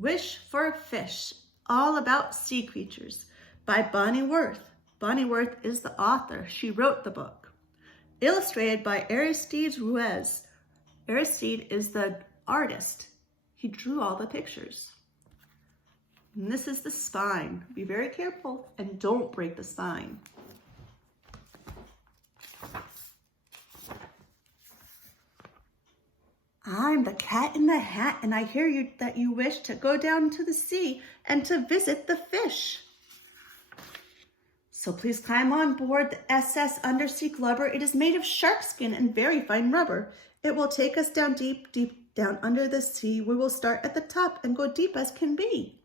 Wish for a Fish, All About Sea Creatures by Bonnie Worth. Bonnie Worth is the author. She wrote the book. Illustrated by Aristide Ruiz. Aristide is the artist. He drew all the pictures. And this is the spine. Be very careful and don't break the spine. I'm the Cat in the Hat, and I hear that you wish to go down to the sea and to visit the fish. So please climb on board the SS Undersea Glubber. It is made of shark skin and very fine rubber. It will take us down deep, deep down under the sea. We will start at the top and go deep as can be.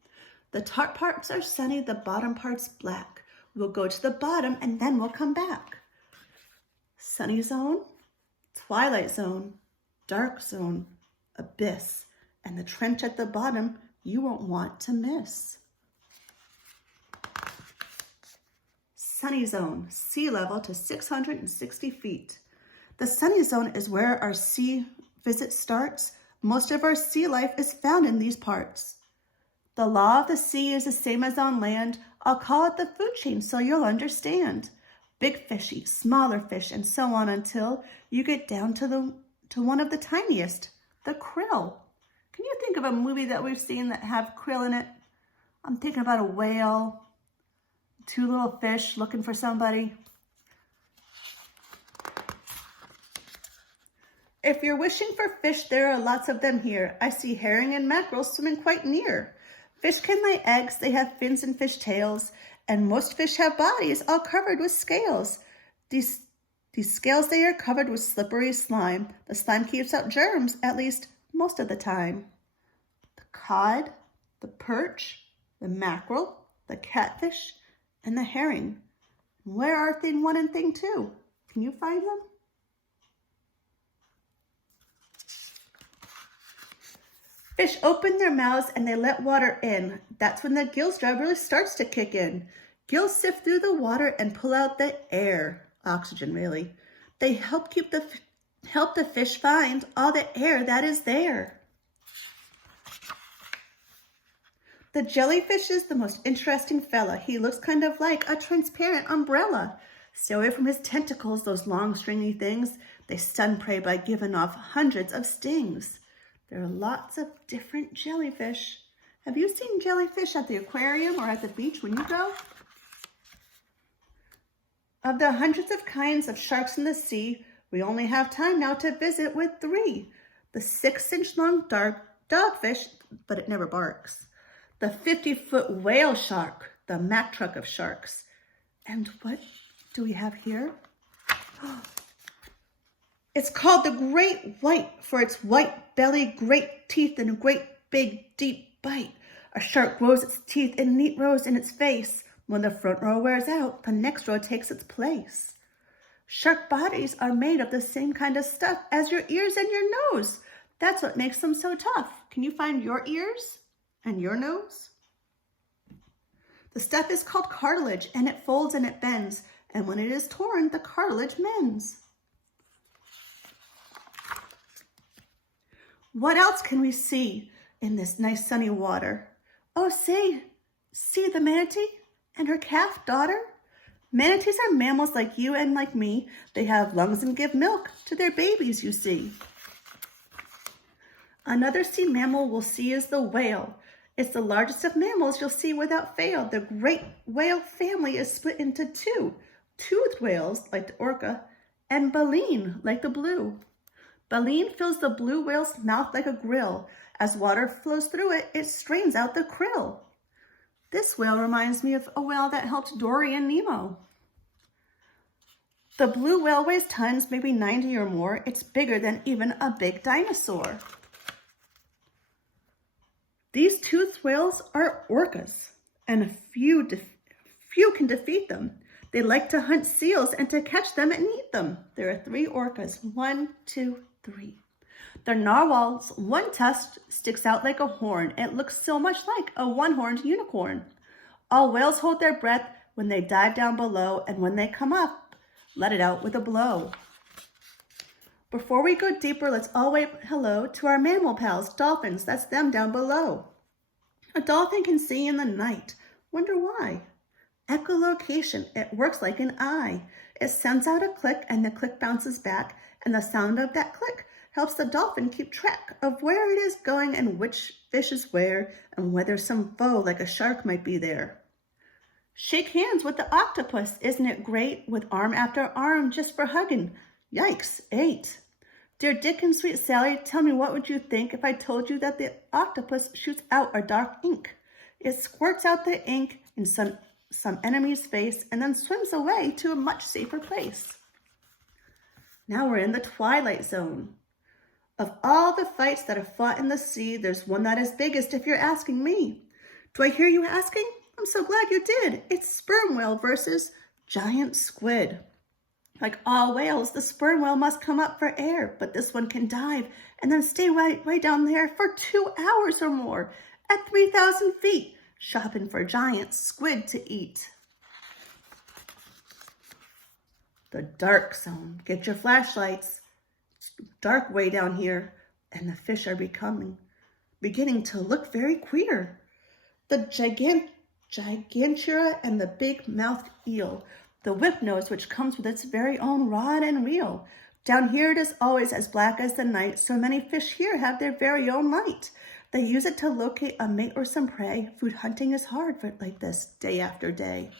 The top parts are sunny, the bottom parts black. We'll go to the bottom and then we'll come back. Sunny zone, twilight zone, dark zone, abyss, and the trench at the bottom you won't want to miss. Sunny zone, sea level to 660 feet. The sunny zone is where our sea visit starts. Most of our sea life is found in these parts. The law of the sea is the same as on land. I'll call it the food chain so you'll understand. Big fish eat smaller fish and so on until you get down to one of the tiniest, the krill. Can you think of a movie that we've seen that have krill in it? I'm thinking about a whale, two little fish looking for somebody. If you're wishing for fish, there are lots of them here. I see herring and mackerel swimming quite near. Fish can lay eggs, they have fins and fish tails, and most fish have bodies all covered with scales. These scales, they are covered with slippery slime. The slime keeps out germs, at least most of the time. The cod, the perch, the mackerel, the catfish, and the herring. Where are thing 1 and thing 2? Can you find them? Fish open their mouths and they let water in. That's when the gills job really starts to kick in. Gills sift through the water and pull out the air, oxygen really. They help the fish find all the air that is there. The jellyfish is the most interesting fella. He looks kind of like a transparent umbrella. Stay away from his tentacles, those long stringy things. They stun prey by giving off hundreds of stings. There are lots of different jellyfish. Have you seen jellyfish at the aquarium or at the beach when you go? Of the hundreds of kinds of sharks in the sea, we only have time now to visit with 3. The 6-inch long dogfish, but it never barks. The 50-foot whale shark, the Mack truck of sharks. And what do we have here? It's called the great white for its white belly, great teeth, and a great big deep bite. A shark grows its teeth in neat rows in its face. When the front row wears out, the next row takes its place. Shark bodies are made of the same kind of stuff as your ears and your nose. That's what makes them so tough. Can you find your ears and your nose? The stuff is called cartilage, and it folds and it bends. And when it is torn, the cartilage mends. What else can we see in this nice sunny water? Oh, see the manatee and her calf daughter? Manatees are mammals like you and like me. They have lungs and give milk to their babies, you see. Another sea mammal we'll see is the whale. It's the largest of mammals you'll see without fail. The great whale family is split into 2. Toothed whales, like the orca, and baleen, like the blue. Baleen fills the blue whale's mouth like a grill. As water flows through it, it strains out the krill. This whale reminds me of a whale that helped Dory and Nemo. The blue whale weighs tons, maybe 90 or more. It's bigger than even a big dinosaur. These toothed whales are orcas, and a few can defeat them. They like to hunt seals and to catch them and eat them. There are 3 orcas. 1, 2, 3. The narwhal's one tusk sticks out like a horn. It looks so much like a one-horned unicorn. All whales hold their breath when they dive down below, and when they come up, let it out with a blow. Before we go deeper, let's all wave hello to our mammal pals, dolphins. That's them down below. A dolphin can see in the night. Wonder why? Echolocation. It works like an eye. It sends out a click and the click bounces back, and the sound of that click helps the dolphin keep track of where it is going and which fish is where and whether some foe like a shark might be there. Shake hands with the octopus. Isn't it great? With arm after arm just for hugging. Yikes, 8. Dear Dick and Sweet Sally, tell me, what would you think if I told you that the octopus shoots out a dark ink? It squirts out the ink in some enemy's face and then swims away to a much safer place. Now we're in the twilight zone. Of all the fights that are fought in the sea, there's one that is biggest if you're asking me. Do I hear you asking? I'm so glad you did. It's sperm whale versus giant squid. Like all whales, the sperm whale must come up for air, but this one can dive and then stay way down there for 2 hours or more at 3,000 feet, shopping for giant squid to eat. The dark zone. Get your flashlights. It's dark way down here, and the fish are beginning to look very queer. The gigantura and the big-mouthed eel. The whip nose, which comes with its very own rod and reel. Down here it is always as black as the night, so many fish here have their very own light. They use it to locate a mate or some prey. Food hunting is hard for like this, day after day.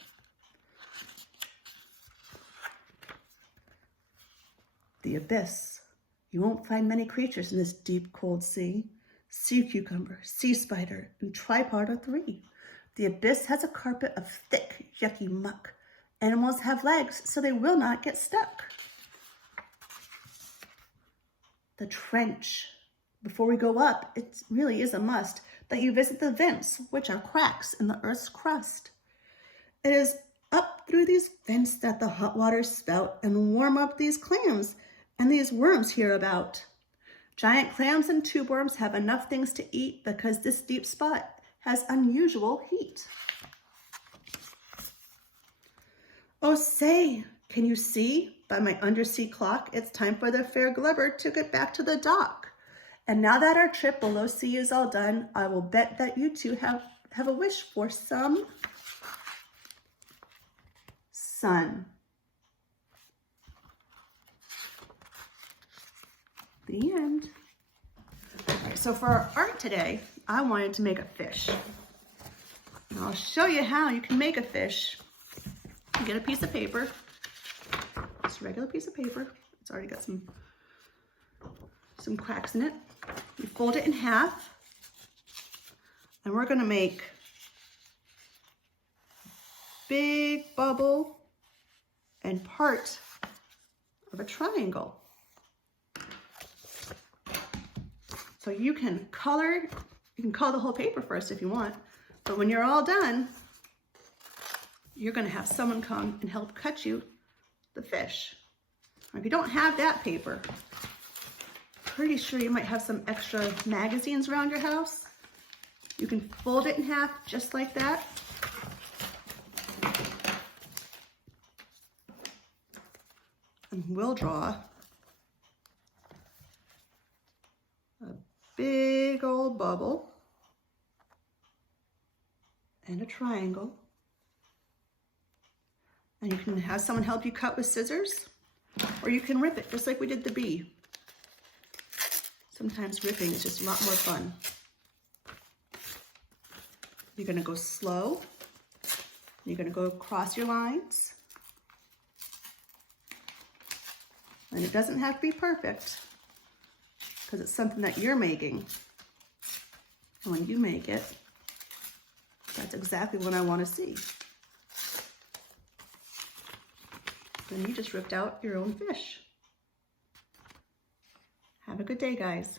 The abyss. You won't find many creatures in this deep, cold sea. Sea cucumber, sea spider, and tripod are 3. The abyss has a carpet of thick, yucky muck. Animals have legs, so they will not get stuck. The trench. Before we go up, it really is a must that you visit the vents, which are cracks in the Earth's crust. It is up through these vents that the hot water spout and warm up these clams and these worms hereabout. Giant clams and tube worms have enough things to eat because this deep spot has unusual heat. Oh, say, can you see by my undersea clock? It's time for the fair Glubber to get back to the dock. And now that our trip below sea is all done, I will bet that you two have a wish for some sun. The end. All right, so for our art today, I wanted to make a fish. And I'll show you how you can make a fish. You get a piece of paper, just a regular piece of paper. It's already got some cracks in it. You fold it in half, and we're gonna make big bubble and part of a triangle. So you can color the whole paper first if you want, but when you're all done, you're gonna have someone come and help cut you the fish. If you don't have that paper, pretty sure you might have some extra magazines around your house. You can fold it in half just like that. And we'll draw a big old bubble and a triangle. And you can have someone help you cut with scissors, or you can rip it just like we did the bee. Sometimes ripping is just a lot more fun. You're gonna go slow. You're gonna go across your lines. And it doesn't have to be perfect because it's something that you're making. And when you make it, that's exactly what I want to see. Then you just ripped out your own fish. Have a good day, guys.